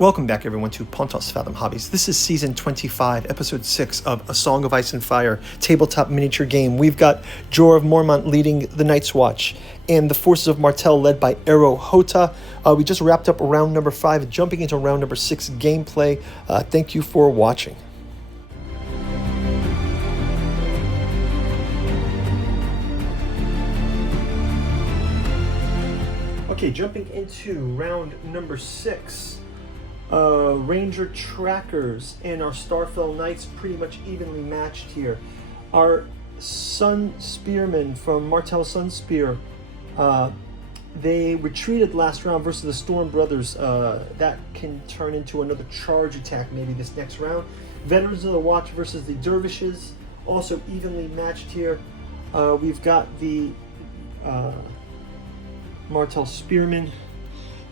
Welcome back, everyone, to Pontos Fathom Hobbies. This is Season 25, Episode 6 of A Song of Ice and Fire, tabletop miniature game. We've got Jor of Mormont leading the Nightswatch, and the forces of Martell led by Ero Hota. We just wrapped up round number 5, jumping into round number 6 gameplay. Thank you for watching. Okay, jumping into round number 6. Ranger Trackers and our Starfell Knights pretty much evenly matched here. Our Sun Spearmen from Martell Sun Spear, they retreated last round versus the Storm Brothers. That can turn into another charge attack maybe this next round. Veterans of the Watch versus the Dervishes, also evenly matched here. We've got the Martell Spearmen. It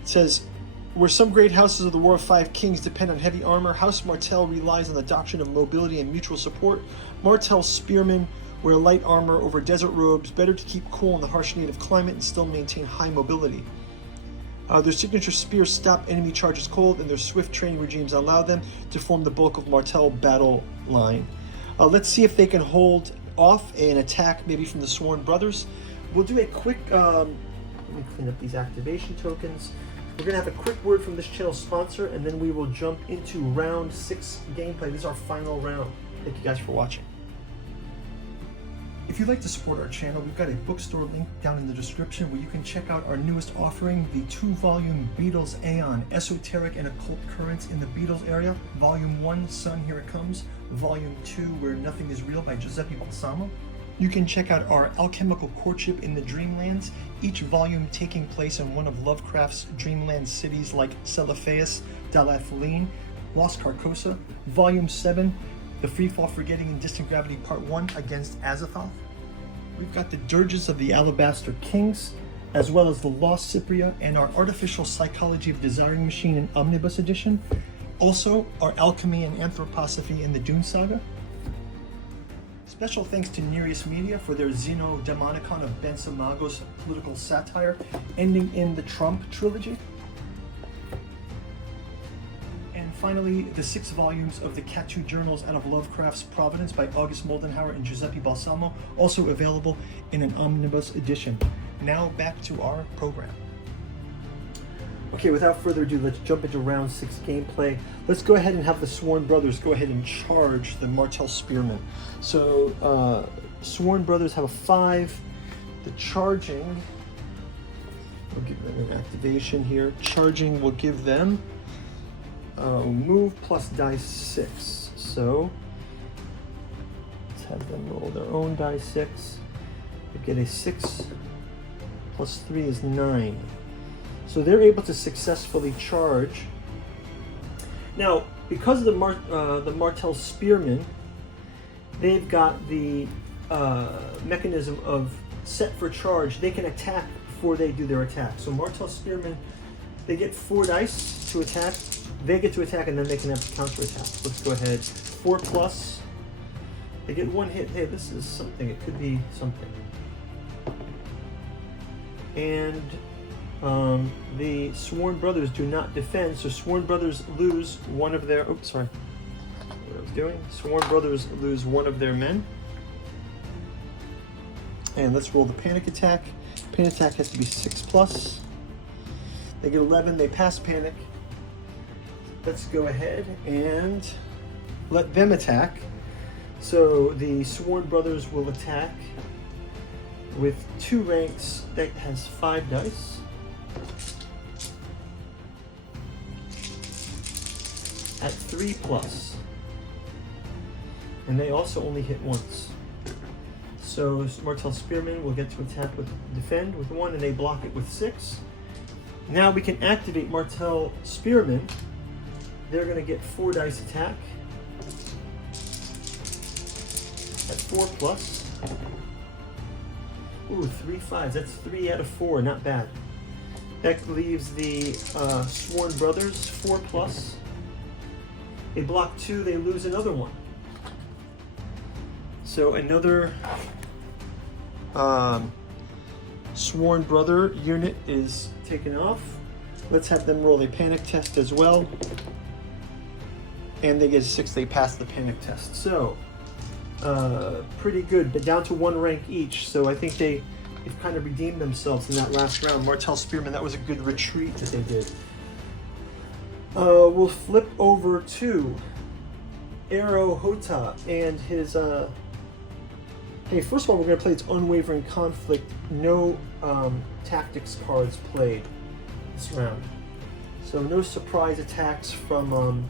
says, where some great houses of the War of Five Kings depend on heavy armor, House Martell relies on the doctrine of mobility and mutual support. Martell Spearmen wear light armor over desert robes, better to keep cool in the harsh native climate and still maintain high mobility. Their signature spears stop enemy charges cold, and their swift training regimes allow them to form the bulk of Martell battle line. Let's see if they can hold off an attack maybe from the Sworn Brothers. We'll do a quick, let me clean up these activation tokens. We're going to have a quick word from this channel sponsor, and then we will jump into round 6 gameplay. This is our final round. Thank you guys for watching. If you'd like to support our channel, we've got a bookstore link down in the description where you can check out our newest offering, the 2-volume Beatles Aeon, Esoteric and Occult Currents in the Beatles area. Volume 1, Sun, Here It Comes. Volume 2, Where Nothing Is Real by Giuseppe Balsamo. You can check out our Alchemical Courtship in the Dreamlands, each volume taking place in one of Lovecraft's dreamland cities like Celophaeus, Dalathaline, Lost Carcosa. Volume 7, The Freefall, Forgetting, and Distant Gravity Part 1 against Azathoth. We've got the Dirges of the Alabaster Kings, as well as the Lost Cypria and our Artificial Psychology of Desiring Machine in Omnibus Edition. Also, our Alchemy and Anthroposophy in the Dune Saga. Special thanks to Nereus Media for their Xenodemonicon of Bensamagos political satire, ending in the Trump trilogy. And finally, the 6 volumes of the Catu Journals out of Lovecraft's Providence by August Moldenhauer and Giuseppe Balsamo, also available in an omnibus edition. Now back to our program. Okay, without further ado, let's jump into round 6 gameplay. Let's go ahead and have the Sworn Brothers go ahead and charge the Martell Spearmen. So, Sworn Brothers have a 5. The charging, we'll give them an activation here. Charging will give them move plus dice 6. So, let's have them roll their own dice 6. They get a 6 plus 3 is 9. So they're able to successfully charge. Now, because of the Martell Spearmen, they've got the mechanism of set for charge. They can attack before they do their attack. So Martell Spearmen, they get 4 dice to attack. They get to attack, and then they can have to counter attack. Let's go ahead. 4 plus. They get 1 hit. Hey, this is something. It could be something. And the Sworn Brothers do not defend, so Sworn Brothers lose one of their, oops, sorry, what I was doing. Sworn Brothers lose one of their men. And let's roll the panic attack. Panic attack has to be 6 plus. They get 11, they pass panic. Let's go ahead and let them attack. So the Sworn Brothers will attack with 2 ranks that has 5 dice. At 3 plus. And they also only hit once. So Martell Spearmen will get to attack with defend with 1, and they block it with 6. Now we can activate Martell Spearmen. They're going to get 4 dice attack. At 4 plus. Ooh, 3 5s. That's 3 out of 4. Not bad. That leaves the Sworn Brothers 4 plus. They block 2, they lose another 1. So another Sworn Brother unit is taken off. Let's have them roll a panic test as well. And they get a 6, they pass the panic test. So, pretty good, but down to 1 rank each. So I think they've kind of redeemed themselves in that last round. Martell Spearman, that was a good retreat that they did. We'll flip over to Arrow Hota and his, hey, first of all, we're going to play its Unwavering Conflict. No tactics cards played this round. So no surprise attacks from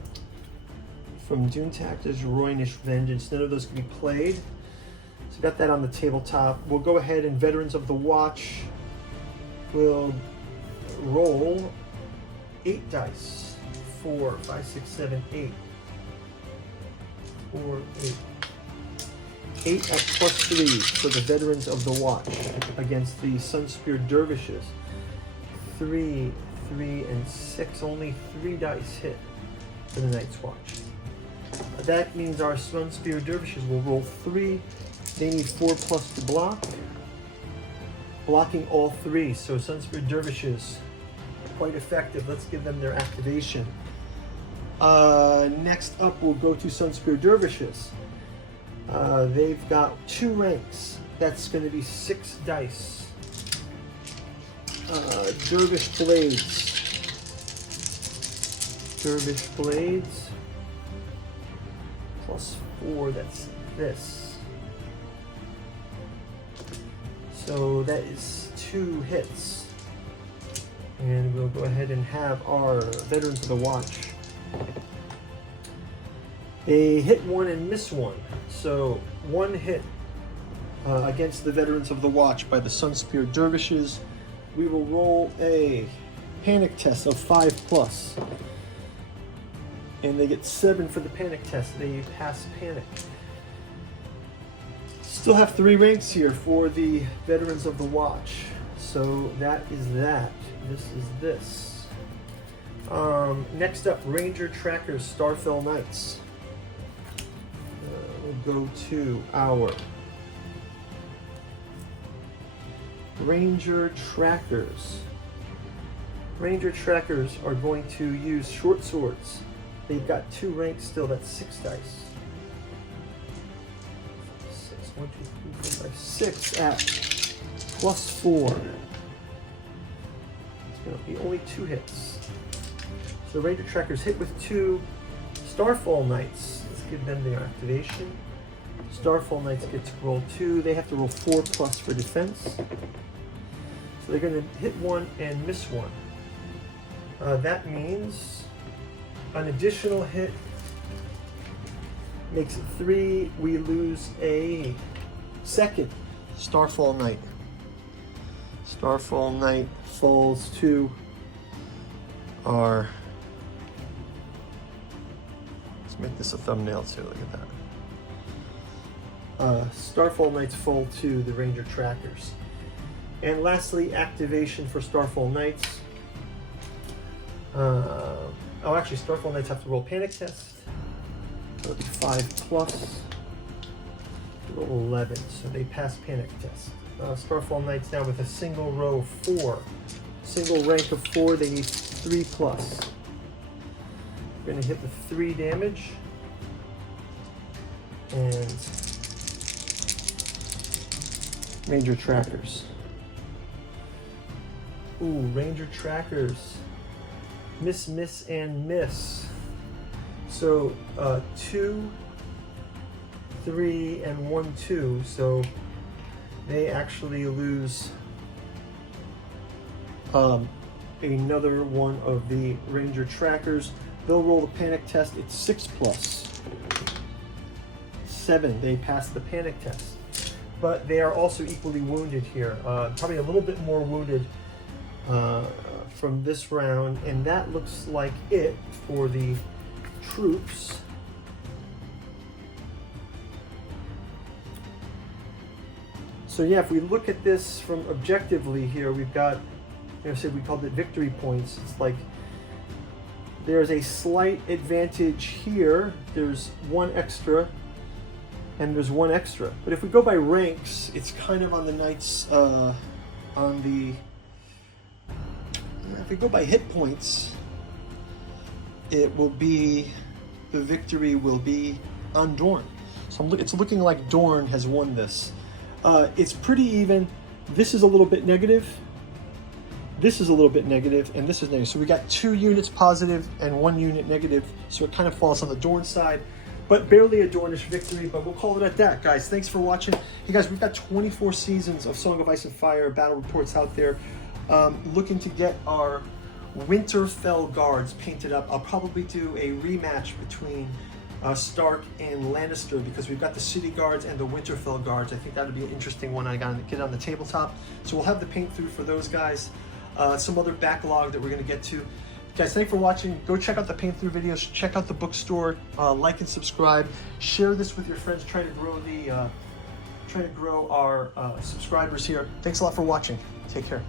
Dune Tactics, Roynish Vengeance. None of those can be played. So got that on the tabletop. We'll go ahead and Veterans of the Watch will roll 8 dice. 4, 5, 6, 7, 8. 4, 8. 8 at +3 for the Veterans of the Watch against the Sunspear Dervishes. 3, 3, and 6. Only 3 dice hit for the Nightswatch. That means our Sunspear Dervishes will roll 3. They need 4+ to block. Blocking all 3. So Sunspear Dervishes, quite effective. Let's give them their activation. Next up, we'll go to Sunspear Dervishes. They've got 2 ranks. That's going to be 6 dice. Dervish Blades. Dervish Blades. +4, that's this. So that is 2 hits. And we'll go ahead and have our Veterans of the Watch. They hit 1 and miss 1. So 1 hit against the Veterans of the Watch by the Sunspear Dervishes. We will roll a panic test of 5+. And they get 7 for the panic test. They pass panic. Still have 3 ranks here for the Veterans of the Watch. So that is that. This is this. Next up, Ranger Trackers, Starfell Knights. We'll go to our Ranger Trackers. Ranger Trackers are going to use short swords. They've got 2 ranks still, that's 6 dice. 6, 1, 2, 3, 4, 5, 6 at +4. It's going to be only 2 hits. So Ranger Trackers hit with 2. Starfall Knights, let's give them their activation. Starfall Knights get to roll 2. They have to roll 4+ for defense. So they're going to hit 1 and miss 1. That means an additional hit makes it 3. We lose a second Starfall Knight. Starfall Knight falls to our... Let's make this a thumbnail too, look at that. Starfall Knights fall to the Ranger Trackers. And lastly, activation for Starfall Knights. Oh, actually, Starfall Knights have to roll panic test. So it'll be 5+. Roll 11, so they pass panic test. Starfall Knights now with a single row of 4. Single rank of 4, they need 3+. We're going to hit with 3 damage. And Ranger Trackers. Ooh, Ranger Trackers. Miss, miss, and miss. So 2, 3, and 1, 2. So they actually lose another one of the Ranger Trackers. They'll roll the panic test. It's 6+. 7. They pass the panic test. But they are also equally wounded here. Probably a little bit more wounded from this round, and that looks like it for the troops. So yeah, if we look at this from objectively here, we've got, you know, say we called it victory points. It's like there's a slight advantage here. There's 1 extra, and there's 1 extra. But if we go by ranks, it's kind of on the Knights, on the, if we go by hit points, it will be, the victory will be on Dorn. So it's looking like Dorn has won this. It's pretty even. This is a little bit negative. This is a little bit negative, and this is negative. So we got 2 units positive and 1 unit negative. So it kind of falls on the Dorn side, but barely a Dornish victory, but we'll call it at that, guys. Thanks for watching. Hey guys, we've got 24 seasons of Song of Ice and Fire battle reports out there. Looking to get our Winterfell guards painted up. I'll probably do a rematch between Stark and Lannister, because we've got the city guards and the Winterfell guards. I think that would be an interesting one I gotta get on the tabletop. So we'll have the paint through for those guys. Some other backlog that we're gonna get to. Guys, thanks for watching. Go check out the paint through videos, check out the bookstore, like and subscribe, share this with your friends, trying to grow our subscribers here. Thanks a lot for watching. Take care.